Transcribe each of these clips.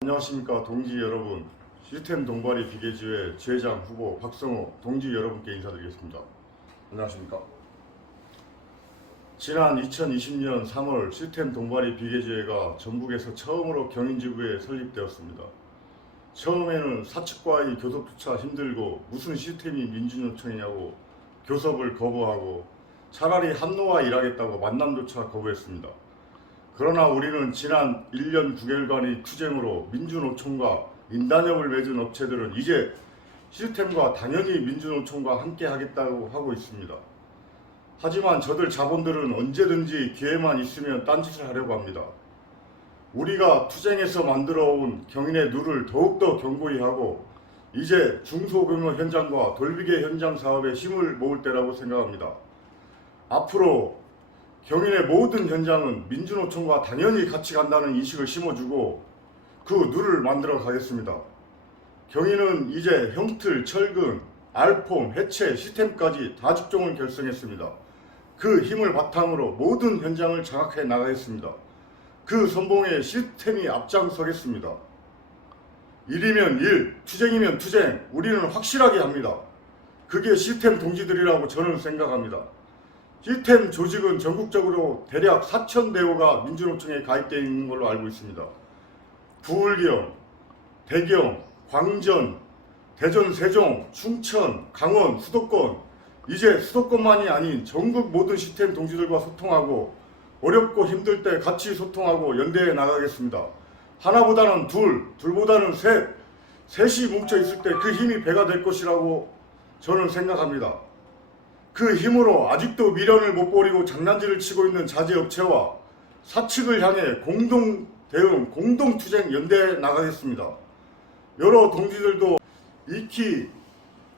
안녕하십니까 동지 여러분. 시스템 동발이 비계지회 지회장 후보 박성호 동지 여러분께 인사드리겠습니다. 안녕하십니까. 지난 2020년 3월 시스템 동발이 비계지회가 전북에서 처음으로 경인지구에 설립되었습니다. 처음에는 사측과의 교섭조차 힘들고 무슨 시스템이 민주노총이냐고 교섭을 거부하고 차라리 한노와 일하겠다고 만남조차 거부했습니다 그러나 우리는 지난 1년 9개월간의 투쟁으로 민주노총과 인단협을 맺은 업체들은 이제 시스템과 당연히 민주노총과 함께 하겠다고 하고 있습니다. 하지만 저들 자본들은 언제든지 기회만 있으면 딴짓을 하려고 합니다. 우리가 투쟁에서 만들어온 경인의 누를 더욱더 견고히 하고 이제 중소규모 현장과 돌비계 현장 사업에 힘을 모을 때라고 생각합니다. 앞으로 경인의 모든 현장은 민주노총과 당연히 같이 간다는 인식을 심어주고 그 누를 만들어 가겠습니다. 경인은 이제 형틀, 철근, 알폼, 해체, 시스템까지 다직종을 결성했습니다. 그 힘을 바탕으로 모든 현장을 장악해 나가겠습니다. 그 선봉에 시스템이 앞장서겠습니다. 일이면 일, 투쟁이면 투쟁, 우리는 확실하게 합니다. 그게 시스템 동지들이라고 저는 생각합니다. 시스템 조직은 전국적으로 대략 4천 대호가 민주노총에 가입되어 있는 걸로 알고 있습니다. 부울경, 대경, 광전, 대전, 세종, 충천, 강원, 수도권 이제 수도권만이 아닌 전국 모든 시스템 동지들과 소통하고 어렵고 힘들 때 같이 소통하고 연대해 나가겠습니다. 하나보다는 둘, 둘보다는 셋, 셋이 뭉쳐 있을 때 그 힘이 배가 될 것이라고 저는 생각합니다. 그 힘으로 아직도 미련을 못 버리고 장난질을 치고 있는 자재업체와 사측을 향해 공동 대응, 공동 투쟁 연대해 나가겠습니다. 여러 동지들도 익히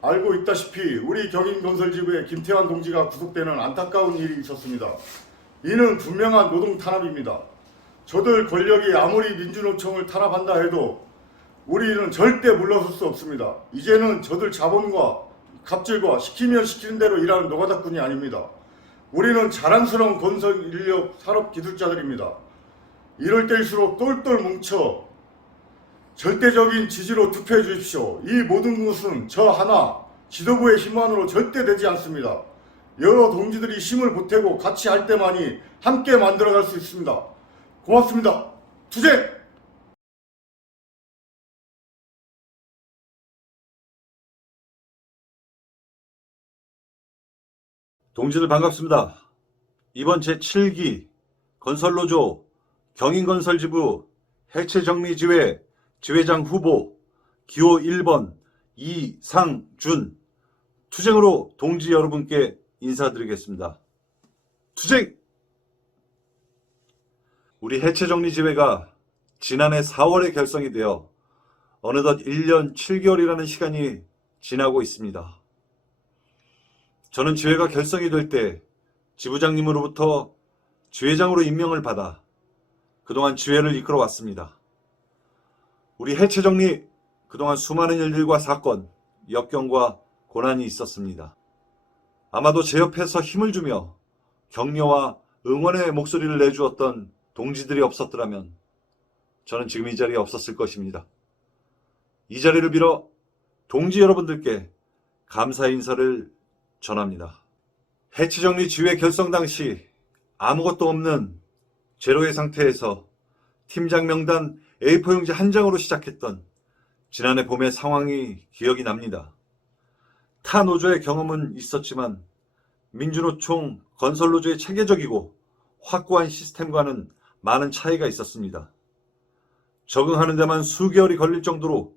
알고 있다시피 우리 경인건설지부의 김태환 동지가 구속되는 안타까운 일이 있었습니다. 이는 분명한 노동 탄압입니다. 저들 권력이 아무리 민주노총을 탄압한다 해도 우리는 절대 물러설 수 없습니다. 이제는 저들 자본과 갑질과 시키면 시키는 대로 일하는 노가다꾼이 아닙니다. 우리는 자랑스러운 건설 인력 산업 기술자들입니다. 이럴 때일수록 똘똘 뭉쳐 절대적인 지지로 투표해 주십시오. 이 모든 것은 저 하나 지도부의 힘만으로 절대 되지 않습니다. 여러 동지들이 힘을 보태고 같이 할 때만이 함께 만들어갈 수 있습니다. 고맙습니다. 투쟁! 동지들 반갑습니다. 이번 제7기 건설노조 경인건설지부 해체정리지회 지회장 후보 기호 1번 이상준 투쟁으로 동지 여러분께 인사드리겠습니다. 투쟁! 우리 해체정리지회가 지난해 4월에 결성이 되어 어느덧 1년 7개월이라는 시간이 지나고 있습니다. 저는 지회가 결성이 될 때 지부장님으로부터 지회장으로 임명을 받아 그동안 지회를 이끌어 왔습니다. 우리 해체 정리 그동안 수많은 일들과 사건, 역경과 고난이 있었습니다. 아마도 제 옆에서 힘을 주며 격려와 응원의 목소리를 내주었던 동지들이 없었더라면 저는 지금 이 자리에 없었을 것입니다. 이 자리를 빌어 동지 여러분들께 감사 인사를 전합니다. 해치정리 지회 결성 당시 아무것도 없는 제로의 상태에서 팀장 명단 A4 용지 한 장으로 시작했던 지난해 봄의 상황이 기억이 납니다. 타 노조의 경험은 있었지만 민주노총 건설 노조의 체계적이고 확고한 시스템과는 많은 차이가 있었습니다. 적응하는 데만 수개월이 걸릴 정도로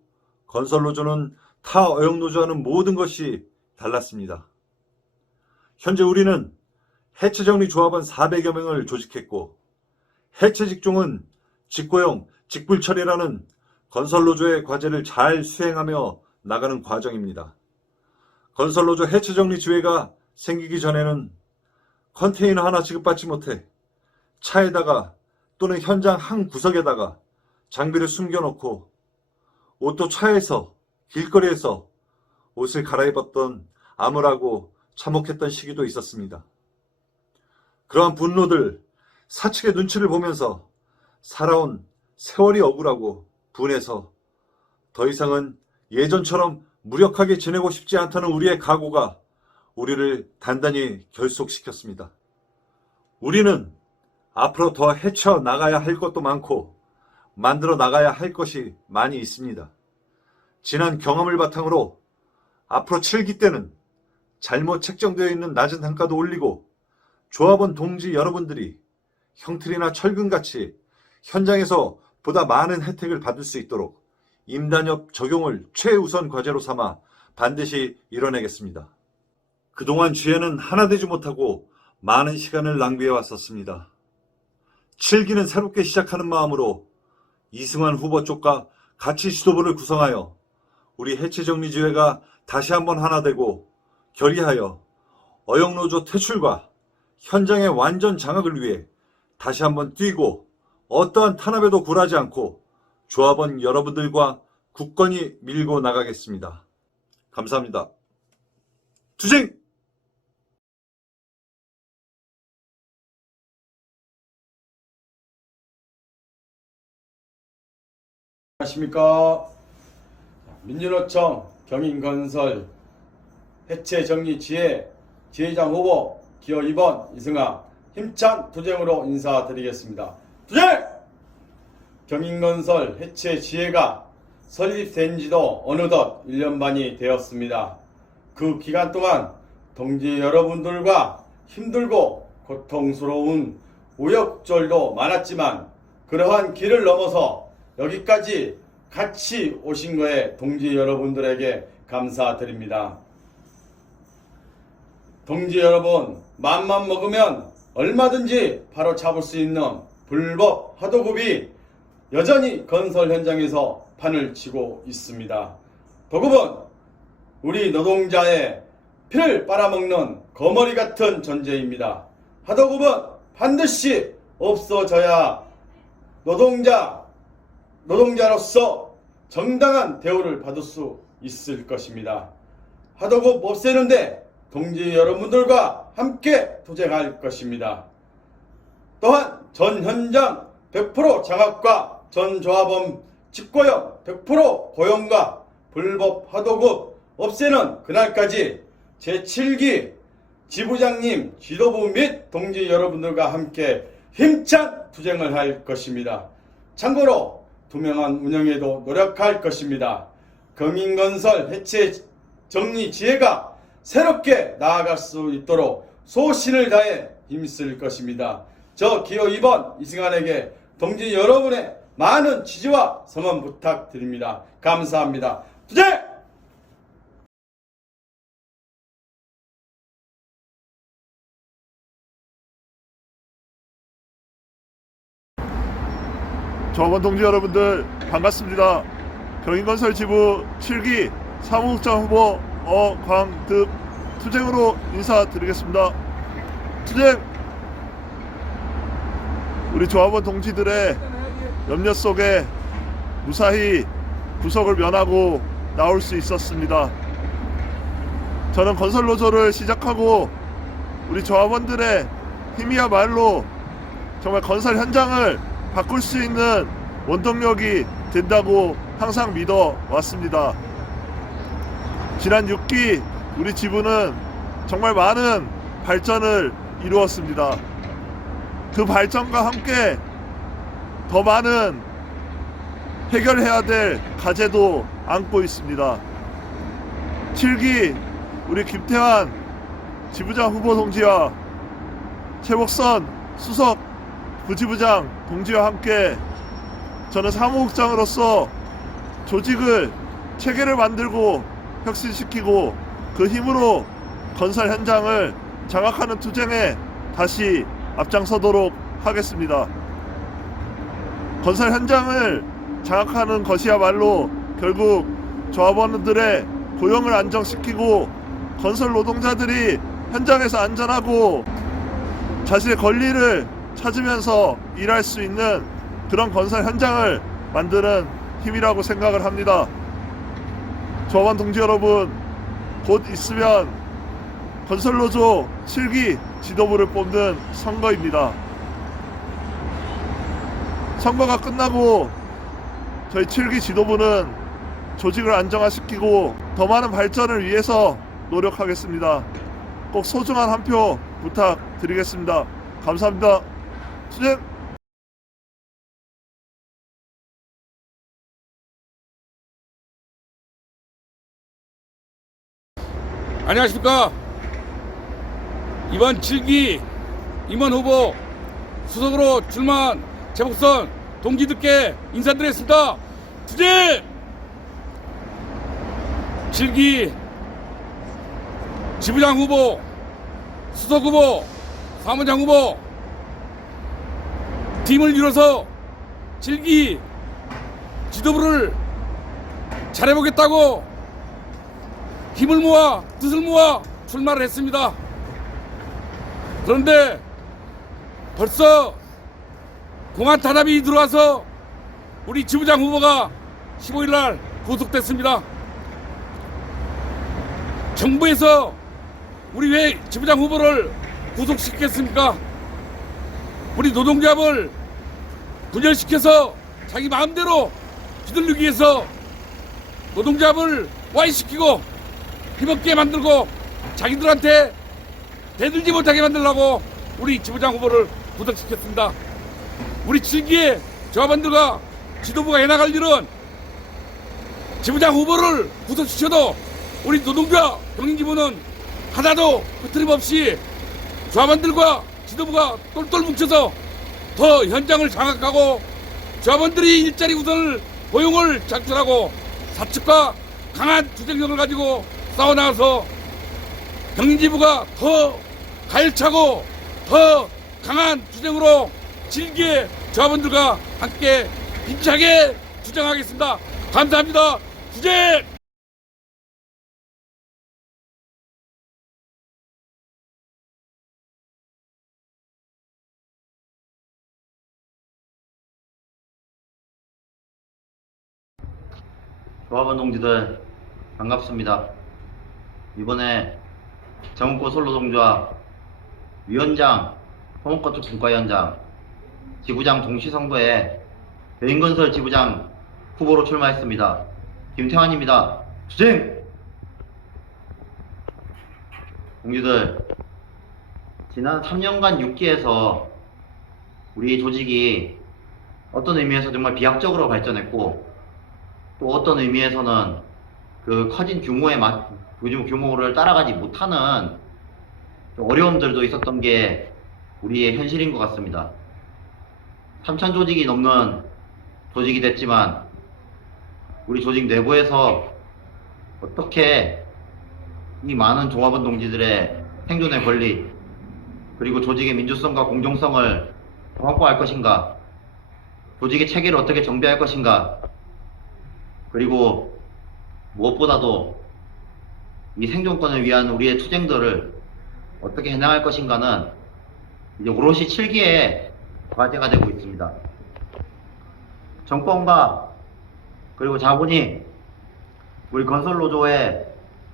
건설 노조는 타 어용노조와는 모든 것이 달랐습니다. 현재 우리는 해체정리 조합원 400여 명을 조직했고 해체 직종은 직고용, 직불처리라는 건설노조의 과제를 잘 수행하며 나가는 과정입니다. 건설노조 해체정리 지회가 생기기 전에는 컨테이너 하나 지급받지 못해 차에다가 또는 현장 한 구석에다가 장비를 숨겨놓고 옷도 차에서 길거리에서 옷을 갈아입었던 암울하고 참혹했던 시기도 있었습니다. 그러한 분노들, 사측의 눈치를 보면서 살아온 세월이 억울하고 분해서 더 이상은 예전처럼 무력하게 지내고 싶지 않다는 우리의 각오가 우리를 단단히 결속시켰습니다. 우리는 앞으로 더 헤쳐 나가야 할 것도 많고 만들어 나가야 할 것이 많이 있습니다. 지난 경험을 바탕으로 앞으로 7기 때는 잘못 책정되어 있는 낮은 단가도 올리고 조합원 동지 여러분들이 형틀이나 철근같이 현장에서 보다 많은 혜택을 받을 수 있도록 임단협 적용을 최우선 과제로 삼아 반드시 이뤄내겠습니다. 그동안 지혜는 하나 되지 못하고 많은 시간을 낭비해 왔었습니다. 7기는 새롭게 시작하는 마음으로 이승환 후보 쪽과 같이 지도부를 구성하여 우리 해체정리지회가 다시 한번 하나 되고 결의하여 어영노조 퇴출과 현장의 완전 장악을 위해 다시 한번 뛰고 어떠한 탄압에도 굴하지 않고 조합원 여러분들과 굳건히 밀고 나가겠습니다. 감사합니다. 투쟁! 안녕하십니까. 민주노총 경인건설 해체 정리 지혜 지회장 후보 기호 2번 이승아 힘찬 투쟁으로 인사드리겠습니다. 투쟁! 경인건설 해체 지혜가 설립된 지도 어느덧 1년 반이 되었습니다. 그 기간 동안 동지 여러분들과 힘들고 고통스러운 우여곡절도 많았지만 그러한 길을 넘어서 여기까지 같이 오신 거에 동지 여러분들에게 감사드립니다. 동지 여러분, 맘만 먹으면 얼마든지 바로 잡을 수 있는 불법 하도급이 여전히 건설 현장에서 판을 치고 있습니다. 도급은 우리 노동자의 피를 빨아먹는 거머리 같은 존재입니다. 하도급은 반드시 없어져야 노동자, 노동자로서 정당한 대우를 받을 수 있을 것입니다. 하도급 없애는데 동지 여러분들과 함께 투쟁할 것입니다. 또한 전 현장 100% 장악과 전 조합원 직고용 100% 고용과 불법 하도급 없애는 그날까지 제7기 지부장님 지도부 및 동지 여러분들과 함께 힘찬 투쟁을 할 것입니다. 참고로 투명한 운영에도 노력할 것입니다. 경인건설 해체 정리 지혜가 새롭게 나아갈 수 있도록 소신을 다해 힘쓸 것입니다. 저 기호 2번 이승환에게 동지 여러분의 많은 지지와 성원 부탁드립니다. 감사합니다. 투쟁! 조합원 동지 여러분들 반갑습니다. 경인건설 지부 7기 사무국장 후보 어광득 투쟁으로 인사드리겠습니다. 투쟁! 우리 조합원 동지들의 염려 속에 무사히 구속을 면하고 나올 수 있었습니다. 저는 건설 노조를 시작하고 우리 조합원들의 힘이야말로 정말 건설 현장을 바꿀 수 있는 원동력이 된다고 항상 믿어 왔습니다. 지난 6기 우리 지부는 정말 많은 발전을 이루었습니다. 그 발전과 함께 더 많은 해결해야 될 과제도 안고 있습니다. 7기 우리 김태환 지부장 후보 동지와 최복선 수석 부지부장 동지와 함께 저는 사무국장으로서 조직을 체계를 만들고 혁신시키고 그 힘으로 건설 현장을 장악하는 투쟁에 다시 앞장서도록 하겠습니다. 건설 현장을 장악하는 것이야말로 결국 조합원들의 고용을 안정시키고 건설 노동자들이 현장에서 안전하고 자신의 권리를 찾으면서 일할 수 있는 그런 건설 현장을 만드는 힘이라고 생각을 합니다. 조합원 동지 여러분, 곧 있으면 건설노조 7기 지도부를 뽑는 선거입니다. 선거가 끝나고 저희 7기 지도부는 조직을 안정화시키고 더 많은 발전을 위해서 노력하겠습니다. 꼭 소중한 한 표 부탁드리겠습니다. 감사합니다. 수진! 안녕하십니까. 이번 7기 임원 후보 수석으로 출마한 재복선 동지들께 인사드리겠습니다. 주제 7기 지부장 후보, 수석 후보, 사무장 후보 팀을 이뤄서 7기 지도부를 잘해보겠다고 힘을 모아 뜻을 모아 출마를 했습니다. 그런데 벌써 공안 탄압이 들어와서 우리 지부장 후보가 15일 날 구속됐습니다. 정부에서 우리 왜 지부장 후보를 구속시켰습니까? 우리 노동조합을 분열시켜서 자기 마음대로 휘둘르기 위해서 노동조합을 와해시키고 힘없게 만들고 자기들한테 대들지 못하게 만들려고 우리 지부장 후보를 구속시켰습니다. 우리 7기의 조합원들과 지도부가 해나갈 일은 지부장 후보를 구속시켜도 우리 노동조합 경인지부는 하나도 흐트림 없이 조합원들과 지도부가 똘똘 뭉쳐서 더 현장을 장악하고 조합원들이 일자리 우선을 고용을 창출하고 사측과 강한 투쟁력을 가지고 싸워나가서 경인지부가 더 가열차고 더 강한 투쟁으로 질게 조합원들과 함께 힘차게 투쟁하겠습니다. 감사합니다. 투쟁! 조합원 동지들 반갑습니다. 이번에 정은고 솔로동조합 위원장, 토목거축 분과위원장, 지부장 동시선거에 대인건설 지부장 후보로 출마했습니다. 김태환입니다. 주쟁! 동지들, 지난 3년간 6기에서 우리 조직이 어떤 의미에서 정말 비약적으로 발전했고 또 어떤 의미에서는 그 커진 규모의 마- 규모- 규모를 따라가지 못하는 좀 어려움들도 있었던 게 우리의 현실인 것 같습니다. 3천 조직이 넘는 조직이 됐지만 우리 조직 내부에서 어떻게 이 많은 조합원 동지들의 생존의 권리 그리고 조직의 민주성과 공정성을 확보할 것인가 조직의 체계를 어떻게 정비할 것인가 그리고 무엇보다도 이 생존권을 위한 우리의 투쟁들을 어떻게 해나갈 것인가는 이제 오롯이 7기의 과제가 되고 있습니다. 정권과 그리고 자본이 우리 건설노조의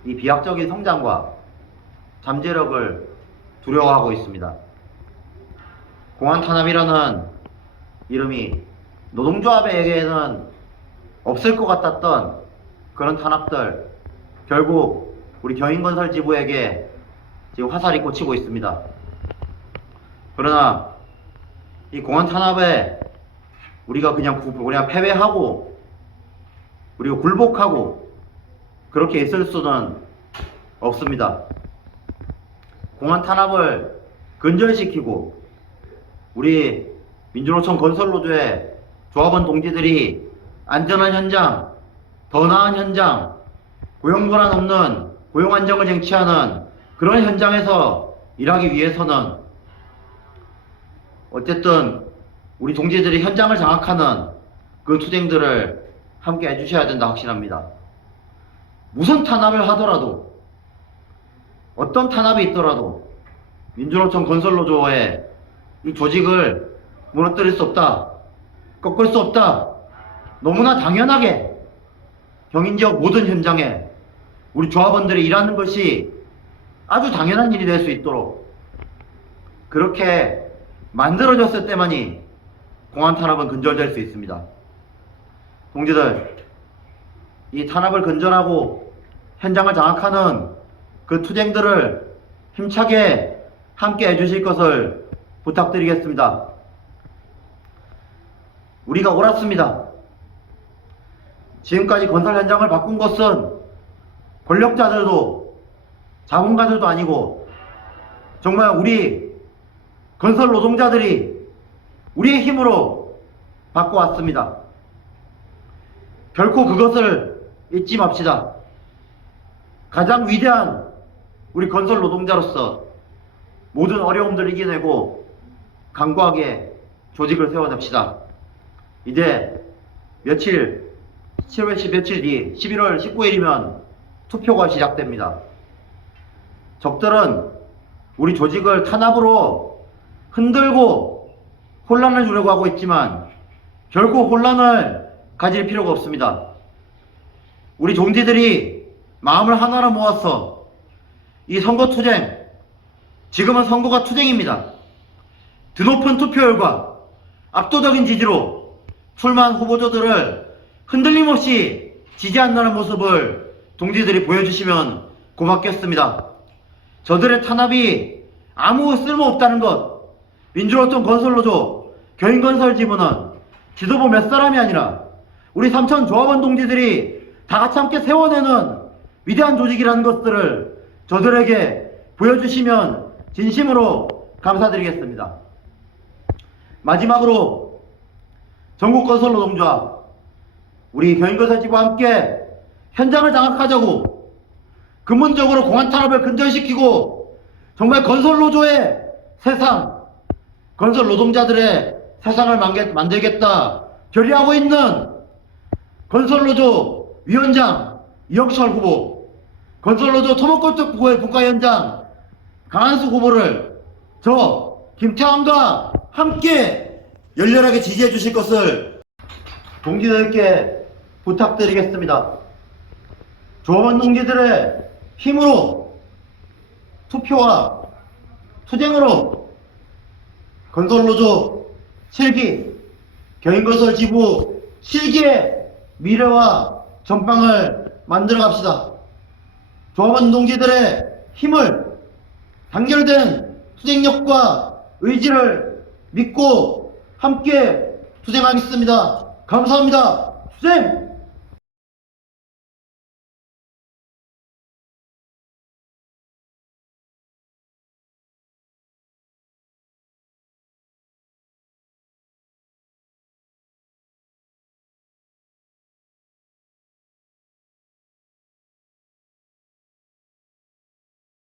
이 비약적인 성장과 잠재력을 두려워하고 있습니다. 공안 탄압이라는 이름이 노동조합에게는 없을 것 같았던 그런 탄압들 결국 우리 경인건설 지부에게 지금 화살이 꽂히고 있습니다. 그러나 이 공안 탄압에 우리가 그냥 구- 그냥 패배하고 그리고 굴복하고 그렇게 있을 수는 없습니다. 공안 탄압을 근절시키고 우리 민주노총 건설노조의 조합원 동지들이 안전한 현장, 더 나은 현장, 고용 불안 없는 고용 안정을 쟁취하는 그런 현장에서 일하기 위해서는 어쨌든 우리 동지들이 현장을 장악하는 그 투쟁들을 함께 해주셔야 된다 확신합니다. 무슨 탄압을 하더라도 어떤 탄압이 있더라도 민주노총 건설노조의 이 조직을 무너뜨릴 수 없다. 꺾을 수 없다. 너무나 당연하게 경인 지역 모든 현장에 우리 조합원들이 일하는 것이 아주 당연한 일이 될 수 있도록 그렇게 만들어졌을 때만이 공안 탄압은 근절될 수 있습니다. 동지들, 이 탄압을 근절하고 현장을 장악하는 그 투쟁들을 힘차게 함께 해주실 것을 부탁드리겠습니다. 우리가 옳았습니다. 지금까지 건설 현장을 바꾼 것은 권력자들도 자본가들도 아니고 정말 우리 건설 노동자들이 우리의 힘으로 바꿔왔습니다. 결코 그것을 잊지 맙시다. 가장 위대한 우리 건설 노동자로서 모든 어려움들을 이겨내고 강고하게 조직을 세워냅시다. 이제 며칠, 7월 10 며칠 뒤 11월 19일이면 투표가 시작됩니다. 적들은 우리 조직을 탄압으로 흔들고 혼란을 주려고 하고 있지만 결코 혼란을 가질 필요가 없습니다. 우리 종지들이 마음을 하나로 모아서 이 선거 투쟁, 지금은 선거가 투쟁입니다. 드높은 투표율과 압도적인 지지로 출마한 후보자들을 흔들림 없이 지지한다는 모습을 동지들이 보여주시면 고맙겠습니다. 저들의 탄압이 아무 쓸모없다는 것, 민주노총 건설노조, 교인건설지부는 지도부 몇 사람이 아니라 우리 삼천 조합원 동지들이 다 같이 함께 세워내는 위대한 조직이라는 것들을 저들에게 보여주시면 진심으로 감사드리겠습니다. 마지막으로 전국 건설 노동조합 우리 경인건설지부와 함께 현장을 장악하자고 근본적으로 공안 탄압을 근절시키고 정말 건설 노조의 세상, 건설 노동자들의 세상을 만들겠다 결의하고 있는 건설 노조 위원장 이영철 후보, 건설 노조 토목건축 부의 국가위원장 강한수 후보를 저 김태환과 함께 열렬하게 지지해 주실 것을 동지들께 부탁드리겠습니다. 조합원 동지들의 힘으로 투표와 투쟁으로 건설노조 7기 경인건설 지부 7기의 미래와 전방을 만들어 갑시다. 조합원 동지들의 힘을 단결된 투쟁력과 의지를 믿고 함께 투쟁하겠습니다. 감사합니다. 투쟁!